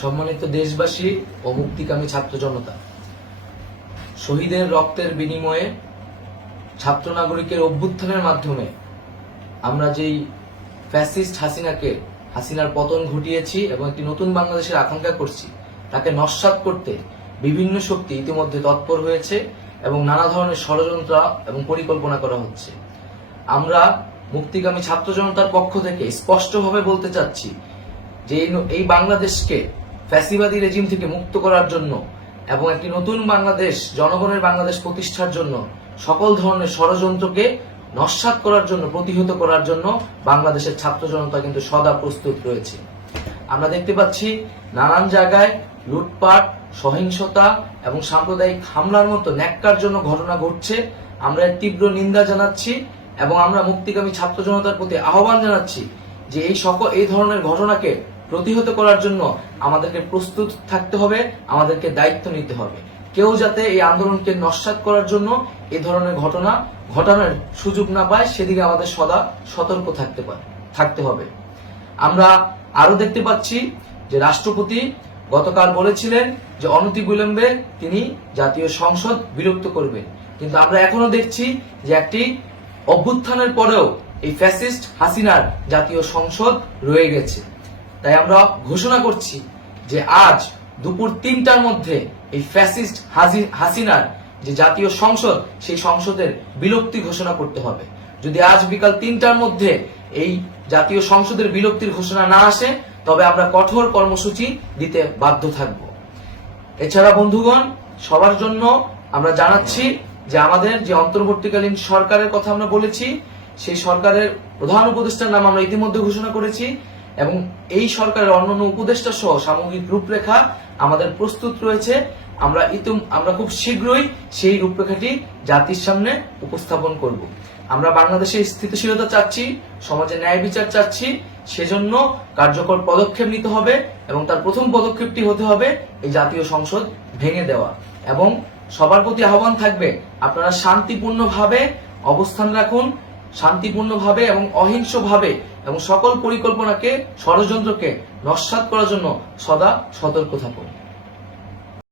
সম্মানিত দেশবাসী ও মুক্তিকামী ছাত্র জনতা, শহীদের রক্তের বিনিময়ে ছাত্র নাগরিকের অভ্যুত্থানের মাধ্যমে আমরা যেই ফ্যাসিস্ট হাসিনার পতন ঘটিয়েছি এবং একটি নতুন বাংলাদেশের আকাঙ্ক্ষা করছি, তাকে নস্যাৎ করতে বিভিন্ন শক্তি ইতিমধ্যে তৎপর হয়েছে এবং নানা ধরনের ষড়যন্ত্র এবং পরিকল্পনা করা হচ্ছে। আমরা মুক্তিকামী ছাত্র জনতার পক্ষ থেকে স্পষ্টভাবে বলতে চাচ্ছি যে এই বাংলাদেশকে ফ্যাসিবাদী রেজিম থেকে মুক্ত করার জন্য এবং একটি নতুন বাংলাদেশ, জনগণের বাংলাদেশ প্রতিষ্ঠার জন্য সকল ধরনের ষড়যন্ত্রকে নস্যাৎ করার জন্য, প্রতিহত করার জন্য বাংলাদেশের ছাত্র জনতা কিন্তু সদা প্রস্তুত রয়েছে। আমরা দেখতে পাচ্ছি নানান জায়গায় লুটপাট, সহিংসতা এবং সাম্প্রদায়িক হামলার মতো ন্যাক্কারজনক ঘটনা ঘটছে। আমরা এর তীব্র নিন্দা জানাচ্ছি এবং আমরা মুক্তিকামী ছাত্র জনতার প্রতি আহ্বান জানাচ্ছি যে এই ধরনের ঘটনাকে প্রতিহত করার জন্য আমাদেরকে প্রস্তুত থাকতে হবে, আমাদেরকে দায়িত্ব নিতে হবে। কেউ যাতে এই আন্দোলনকে নস্যাৎ করার জন্য এই ধরনের ঘটনা ঘটানোর সুযোগ না পায়, সেদিকে আমাদের সদা সতর্ক থাকতে হবে। আমরা আরো দেখতে পাচ্ছি যে রাষ্ট্রপতি গতকাল বলেছিলেন যে অনতিবিলম্বে তিনি জাতীয় সংসদ বিলুপ্ত করবেন, কিন্তু আমরা এখনো দেখছি যে একটি অভ্যুত্থানের পরেও এই ফ্যাসিস্ট হাসিনার জাতীয় সংসদ রয়ে গেছে। তাই আমরা ঘোষণা করছি যে আজ দুপুর ৩টার মধ্যে এই ফ্যাসিস্ট হাসিনার যে জাতীয় সংসদ, সেই সংসদের বিলুপ্তি ঘোষণা করতে হবে। যদি আজ বিকাল ৩টার মধ্যে এই জাতীয় সংসদের বিলুপ্তির ঘোষণা না আসে, তবে আমরা কঠোর কর্মসূচি দিতে বাধ্য থাকব। এছাড়া বন্ধুগণ, সবার জন্য আমরা জানাচ্ছি যে আমাদের যে অন্তর্বর্তীকালীন সরকারের কথা আমরা বলেছি, সেই সরকারের প্রধান উপদেষ্টার নাম আমরা ইতিমধ্যে ঘোষণা করেছি এবং এই সরকারের অন্যান্য উপদেষ্টা সহ সামগ্রিক রূপরেখা আমাদের প্রস্তুত রয়েছে। আমরা খুব শীঘ্রই সেই রূপরেখাটি জাতির সামনে উপস্থাপন করব। আমরা বাংলাদেশে স্থিতিশীলতা চাচ্ছি, সমাজে ন্যায় বিচার চাচ্ছি, সেজন্য কার্যকর পদক্ষেপ নিতে হবে এবং তার প্রথম পদক্ষেপটি হতে হবে এই জাতীয় সংসদ ভেঙে দেওয়া। এবং সবার প্রতি আহ্বান থাকবে, আপনারা শান্তিপূর্ণভাবে অবস্থান রাখুন, শান্তিপূর্ণভাবে এবং অহিংসভাবে এবং সকল পরিকল্পনাকে, ষড়যন্ত্রকে নস্যাৎ করার জন্য সদা সতর্ক থাকুন।